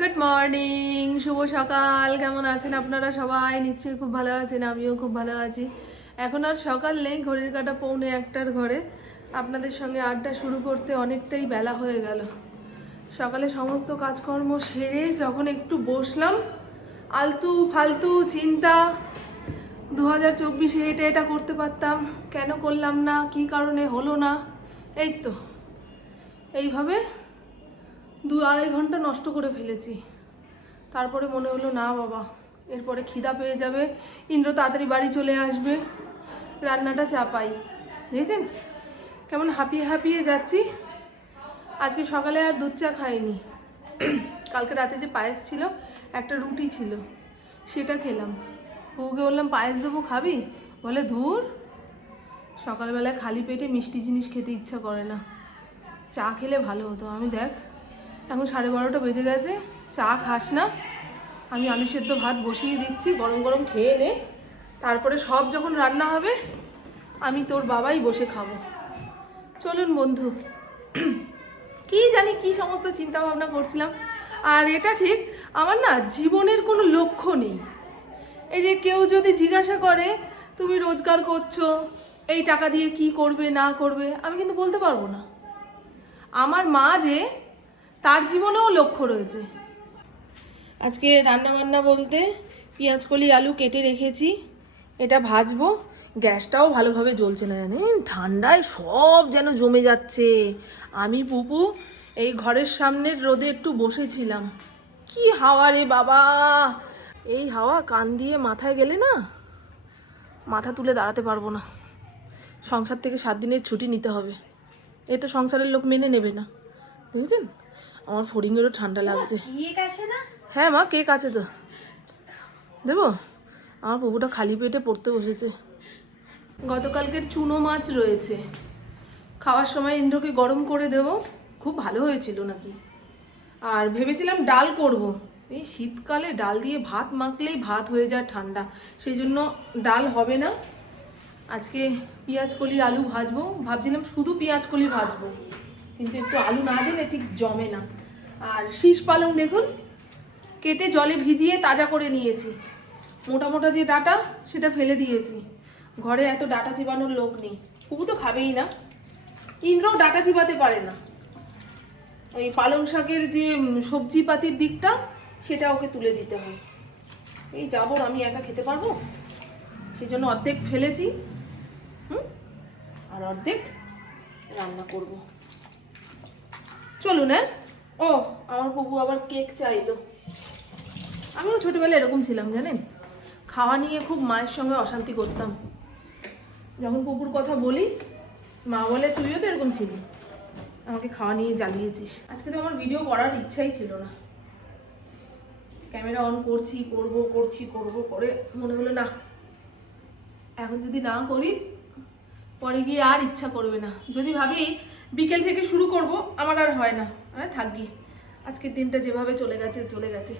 Good morning শুভ সকাল। কেমন আছেন আপনারা সবাই? নিশ্চয়ই খুব ভালো আছেন, আমিও খুব ভালো আছি। এখন আর সকাল নেই, ঘড়ির কাটা পৌনে একটার ঘরে। আপনাদের সঙ্গে আড্ডা শুরু করতে অনেকটাই বেলা হয়ে গেল। সকালে সমস্ত কাজকর্ম সেরে যখন একটু বসলাম, আলতু ফালতু চিন্তা দু হাজার চব্বিশে এটা এটা করতে পারতাম, কেন করলাম না, কি কারণে হলো না, এই তো। এইভাবে দু আড়াই ঘণ্টা নষ্ট করে ফেলেছি। তারপরে মনে হলো, না বাবা, এরপরে খিদা পেয়ে যাবে। ইন্দ্র তাড়াতাড়ি বাড়ি চলে আসবে। রান্নাটা চাপাই। দেখেছেন? কেমন হাঁপিয়ে হাঁপিয়ে যাচ্ছি। আজকে সকালে আর দুধ চা খাইনি। কালকে রাতে যে পায়েস ছিল, একটা রুটি ছিল, সেটা খেলাম। বউকে বললাম, পায়েস দেবো, খাবি? বলে, ধুর, সকালবেলায় খালি পেটে মিষ্টি জিনিস খেতে ইচ্ছা করে না। চা খেলে ভালো হতো। আমি দেখ এখন সাড়ে বারোটা বেজে গেছে, চা খাস না। আমি আলু সেদ্ধ ভাত বসিয়ে দিচ্ছি, গরম গরম খেয়ে নে। তারপরে সব যখন রান্না হবে, আমি তোর বাবাই বসে খাব। চলুন বন্ধু, কি জানি কি সমস্ত চিন্তা ভাবনা করছিলাম। আর এটা ঠিক, আমার না জীবনের কোনো লক্ষ্য নেই। এই যে কেউ যদি জিজ্ঞাসা করে, তুমি রোজগার করছ, এই টাকা দিয়ে কি করবে, না করবে? আমি কিন্তু বলতে পারব না। আমার মা যে তার জীবনেও লক্ষ্য রয়েছে। আজকে রান্না বান্না বলতে কলি, আলু কেটে রেখেছি। এটা ভাজবো। গ্যাসটাও ভালোভাবে জ্বলছে না জানেন? ঠান্ডায় সব যেন জমে যাচ্ছে। আমি পুপু এই ঘরের সামনের রোদে একটু বসেছিলাম। কি হাওয়া রে বাবা! এই হাওয়া কান দিয়ে মাথায় গেলে না মাথা তুলে দাঁড়াতে পারব না। সংসার থেকে সাত দিনের ছুটি নিতে হবে। এ তো সংসারের লোক মেনে নেবে না। দেখেছেন? আমার ফড়িংয়েরও ঠান্ডা লাগছে। হ্যাঁ মা কেক আছে তো। দেবো? আমার পুকুরটা খালি পেটে পড়তে বসেছে। গতকালকের চুনো মাছ রয়েছে। খাওয়ার সময় ইন্দ্রকে গরম করে দেব। খুব ভালো হয়েছিল নাকি। আর ভেবেছিলাম ডাল করব। এই শীতকালে ডাল দিয়ে ভাত মাখলেই ভাত হয়ে যায় ঠান্ডা। সেই জন্য ডাল হবে না। আজকে পেঁয়াজ কলি আলু ভাজবো। ভাবছিলাম শুধু পেঁয়াজ কলি ভাজবো। কিন্তু একটু আলু না দিলে ঠিক জমে না। আর শীষ পালং দেখুন, কেটে জলে ভিজিয়ে তাজা করে নিয়েছি। মোটা মোটা যে ডাটা, সেটা ফেলে দিয়েছি। ঘরে এত ডাটা চিবানোর লোক নেই। কুকু তো খাবেই না। ইন্দ্রও ডাটা চিবাতে পারে না। এই পালং শাকের যে সবজি পাতির দিকটা, সেটা ওকে তুলে দিতে হয়। এই যাব, আমি একা খেতে পারব? সেই জন্য অর্ধেক ফেলেছি। হুম? আর অর্ধেক রান্না করব। চলুন হ্যাঁ? ও, আমার বাবু আবার কেক চাইলো। আমিও ছোটবেলায় এরকম ছিলাম, জানেন? খাওয়া নিয়ে খুব মায়ের সঙ্গে অশান্তি করতাম। যখন কুকুর কথা বলি, মা বলে, তুইও তো এরকম ছিলি। আমাকে খাওয়া নিয়ে জ্বালিয়েছিস। আজকে তো আমার ভিডিও করার ইচ্ছাই ছিল না। ক্যামেরা অন করছি, করব করছি, করব, করে মনে হলো, না, এখন যদি না করি, পরে গিয়ে আর ইচ্ছা করবে না। যদি ভাবি বিকেল থেকে শুরু করব, আমার আর হয় না। হ্যাঁ থাকি আজকের দিনটা যেভাবে চলে গেছে চলে গেছে।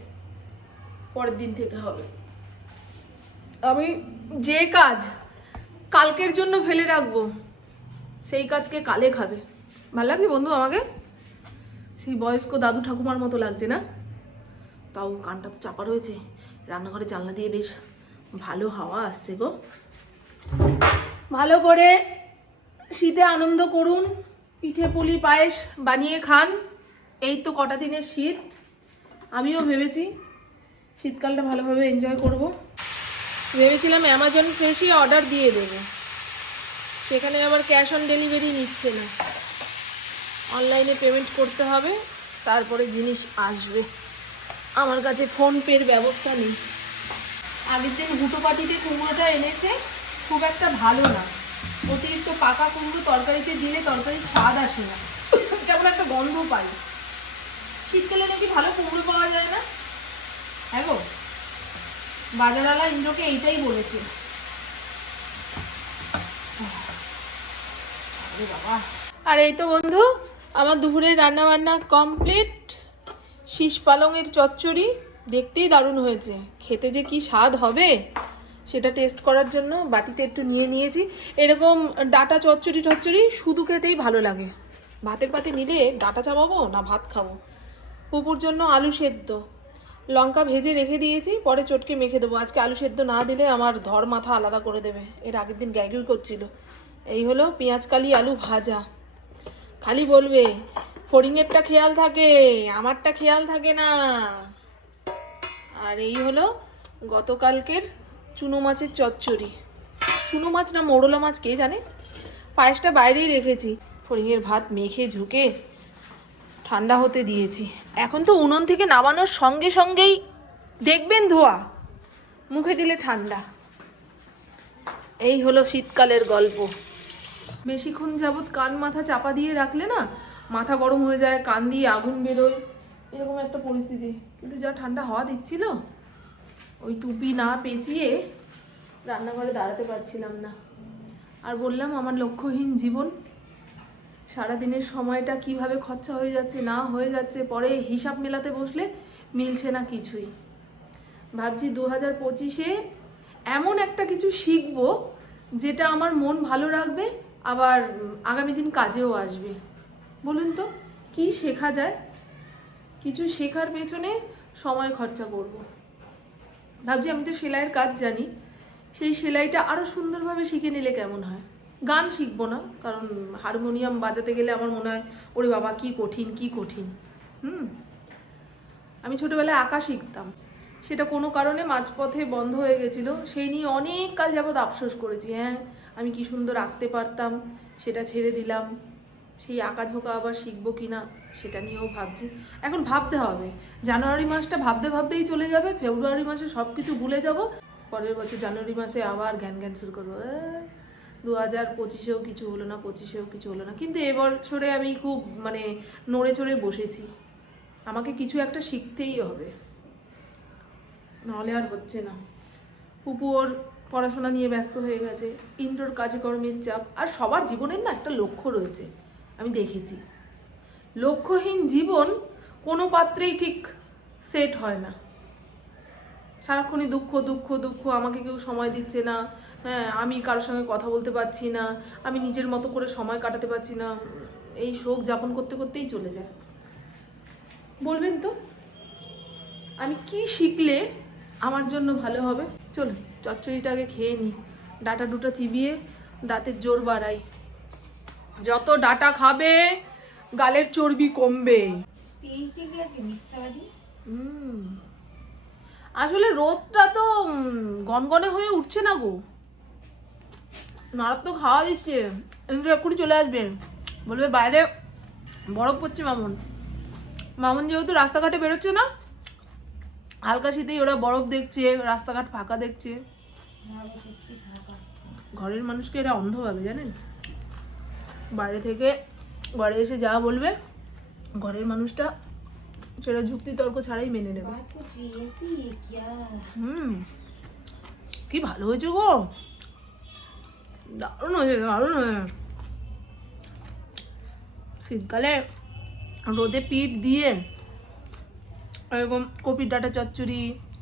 পরের দিন থেকে হবে। আমি যে কাজ কালকের জন্য ফেলে রাখব, সেই কাজকে কালে খাবে। ভালো লাগছে বন্ধু আমাকে? সেই বয়স্ক দাদু ঠাকুমার মতো লাগছে না? তাও কানটা তো চাপা রয়েছে। রান্নাঘরে জানলা দিয়ে বেশ ভালো হাওয়া আসছে গো। ভালো করে শীতে আনন্দ করুন, পিঠে পুলি পায়েস বানিয়ে খান। এই তো কটা দিনের শীত। আমিও ভেবেছি শীতকালটা ভালোভাবে এনজয় করব। ভেবেছিলাম অ্যামাজন ফ্রেশই অর্ডার দিয়ে দেব। সেখানে আবার ক্যাশ অন ডেলিভারি নিচ্ছে না। অনলাইনে পেমেন্ট করতে হবে, তারপরে জিনিস আসবে। আমার কাছে ফোন পের ব্যবস্থা নেই। আগের দিন হুটো পাটিতে কুমড়োটা এনেছে, খুব একটা ভালো না। অতিরিক্ত পাকা কুমড়ো তরকারিতে দিলে তরকারির স্বাদ আসে না। কেমন একটা গন্ধ পাই। শীতকালে নাকি ভালো কুমড়ো পাওয়া যায় না? হ্যাঁ গো, বাজারওয়ালা ইন্দ্রকে এইটাই বলেছে। আর এই তো বন্ধু, আমার দুপুরের রান্না বান্না কমপ্লিট শীষ পালংয়ের চচ্চড়ি দেখতেই দারুণ হয়েছে। খেতে যে কি স্বাদ হবে, সেটা টেস্ট করার জন্য বাটিতে একটু নিয়ে নিয়েছি। এরকম ডাটা চচ্চড়ি টচ্চড়ি শুধু খেতেই ভালো লাগে। ভাতের পাতে নিলে ডাটা চাপাবো না ভাত খাব? পুপুর জন্য আলু সেদ্ধ। লঙ্কা ভেজে রেখে দিয়েছি, পরে চটকে মেখে দেবো। আজকে আলু সেদ্ধ না দিলে আমার ধর মাথা আলাদা করে দেবে। এর আগের দিন গ্যাগুই করছিল। এই হলো পেঁয়াজ কালি আলু ভাজা। খালি বলবে, ফড়িংয়েরটা খেয়াল থাকে, আমারটা খেয়াল থাকে না। আর এই হলো গতকালকের চুনো মাছের চচ্চড়ি। চুনো মাছ না মোড়লা মাছ কে জানে? পায়েসটা বাইরেই রেখেছি। ফড়িংয়ের ভাত মেখে ঝুঁকে ঠান্ডা হতে দিয়েছি। এখন তো উনুন থেকে নামানোর সঙ্গে সঙ্গেই দেখবেন ধোয়া। মুখে দিলে ঠান্ডা। এই হলো শীতকালের গল্প। বেশিক্ষণ যাবৎ কান মাথা চাপা দিয়ে রাখলে না, মাথা গরম হয়ে যায়, কান দিয়ে আগুন বেরোয়, এরকম একটা পরিস্থিতি। কিন্তু যা ঠান্ডা হাওয়া দিচ্ছিল, ওই টুপি না পেঁচিয়ে রান্নাঘরে দাঁড়াতে পারছিলাম না। আর বললাম, আমার লক্ষ্যহীন জীবন সারাদিনের সময়টা কীভাবে খরচা হয়ে যাচ্ছে, না হয়ে যাচ্ছে, পরে হিসাব মেলাতে বসলে মিলছে না কিছুই। ভাবছি দু হাজার পঁচিশে এমন একটা কিছু শিখব যেটা আমার মন ভালো রাখবে, আবার আগামী দিন কাজেও আসবে। বলুন তো, কি শেখা যায়? কিছু শেখার পেছনে সময় খরচা করব। ভাবছি আমি তো সেলাইয়ের কাজ জানি, সেই সেলাইটা আরও সুন্দরভাবে শিখে নিলে কেমন হয়? গান শিখব না, কারণ হারমোনিয়াম বাজাতে গেলে আমার মনে হয়, ওরে বাবা, কি কঠিন কি কঠিন। হুম। আমি ছোটোবেলায় আঁকা শিখতাম। সেটা কোনো কারণে মাঝপথে বন্ধ হয়ে গেছিল। সেই নিয়ে অনেক কাল যাবৎ আফসোস করেছি হ্যাঁ আমি কি সুন্দর আঁকতে পারতাম, সেটা ছেড়ে দিলাম। সেই আঁকা ঝোঁকা আবার শিখব কি না, সেটা নিয়েও ভাবছি। এখন ভাবতে হবে, জানুয়ারি মাসটা ভাবতে ভাবতেই চলে যাবে, ফেব্রুয়ারি মাসে সব কিছু ভুলে যাব, পরের বছর জানুয়ারি মাসে আবার জ্ঞান জ্ঞান শুরু করব দু হাজার পঁচিশেও কিছু হলো না, পঁচিশেও কিছু হলো না। কিন্তু এবছরে আমি খুব মানে নড়ে চড়ে বসেছি। আমাকে কিছু একটা শিখতেই হবে। নাহলে আর হচ্ছে না। পুপু ওর পড়াশোনা নিয়ে ব্যস্ত হয়ে গেছে, ইন্ডোর কাজকর্মের চাপ, আর সবার জীবনের না একটা লক্ষ্য রয়েছে, আমি দেখেছি। লক্ষ্যহীন জীবন কোনো পাত্রেই ঠিক সেট হয় না। সারাক্ষণই দুঃখ দুঃখ দুঃখ আমাকে কেউ সময় দিচ্ছে না। হ্যাঁ আমি কারোর সঙ্গে কথা বলতে পারছি না আমি নিজের মতো করে সময় কাটাতে পারছি না। এই শোক যাপন করতে করতেই চলে যায়। বলবেন তো আমি কি শিখলে আমার জন্য ভালো হবে? চলুন চচ্চড়িটা আগে খেয়ে নিই। ডাটা দুটা চিবিয়ে দাঁতের জোর বাড়াই। যত ডাটা খাবে গালের চর্বি কমবে। হুম। আসলে রোদটা তো গনগনে হয়ে উঠছে না গো। মারাত্মক খাওয়া দিচ্ছে। কিন্তু এক্ষুনি চলে আসবে। বলবে, বাইরে বরফ পড়ছে মামুন। মামুন যেহেতু রাস্তাঘাটে বেরোচ্ছে না, হালকা শীতেই ওরা বরফ দেখছে, রাস্তাঘাট ফাঁকা দেখছে। ঘরের মানুষকে এরা অন্ধ ভাবে, জানেন? বাইরে থেকে ঘরে এসে যা বলবে, ঘরের মানুষটা সেটা যুক্তি তর্ক ছাড়াই মেনে নেবে। কি ভালো হয়েছে গো? দারুণ হয়েছে দারুণ হয়েছে। শীতকালে রোদে পিঠ দিয়ে এরকম কপির ডাটা চচ্চড়ি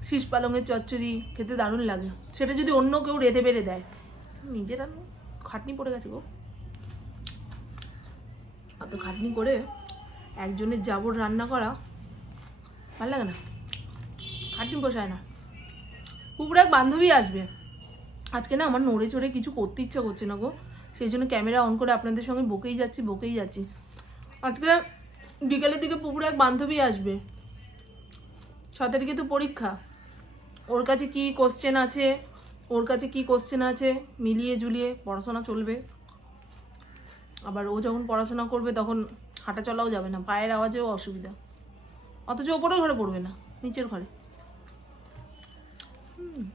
শীষ পালঙের চচ্চড়ি খেতে দারুণ লাগে। সেটা যদি অন্য কেউ রেঁধে বেড়ে দেয় নিজের আমি খাটনি পড়ে গেছে গো। অত খাটনি করে একজনের জাবর রান্না করা ভালো লাগে না। খাটনি পোষায় না। কুকুর এক বান্ধবী আসবে। আজকে না আমার নড়ে চড়ে কিছু করতে ইচ্ছা করছে না গো। সেই জন্য ক্যামেরা অন করে আপনাদের সঙ্গে বকেই যাচ্ছি বকেই যাচ্ছি। আজকে বিকেলের দিকে পুকুরে এক বান্ধবী আসবে। ছ তারিখে তো পরীক্ষা। ওর কাছে কি কোশ্চেন আছে? ওর কাছে কি কোশ্চেন আছে? মিলিয়ে জুলিয়ে পড়াশোনা চলবে। আবার ও যখন পড়াশোনা করবে তখন হাঁটা চলাও যাবে না। পায়ের আওয়াজেও অসুবিধা। অথচ ওপরের ঘরে পড়বে না নিচের ঘরে।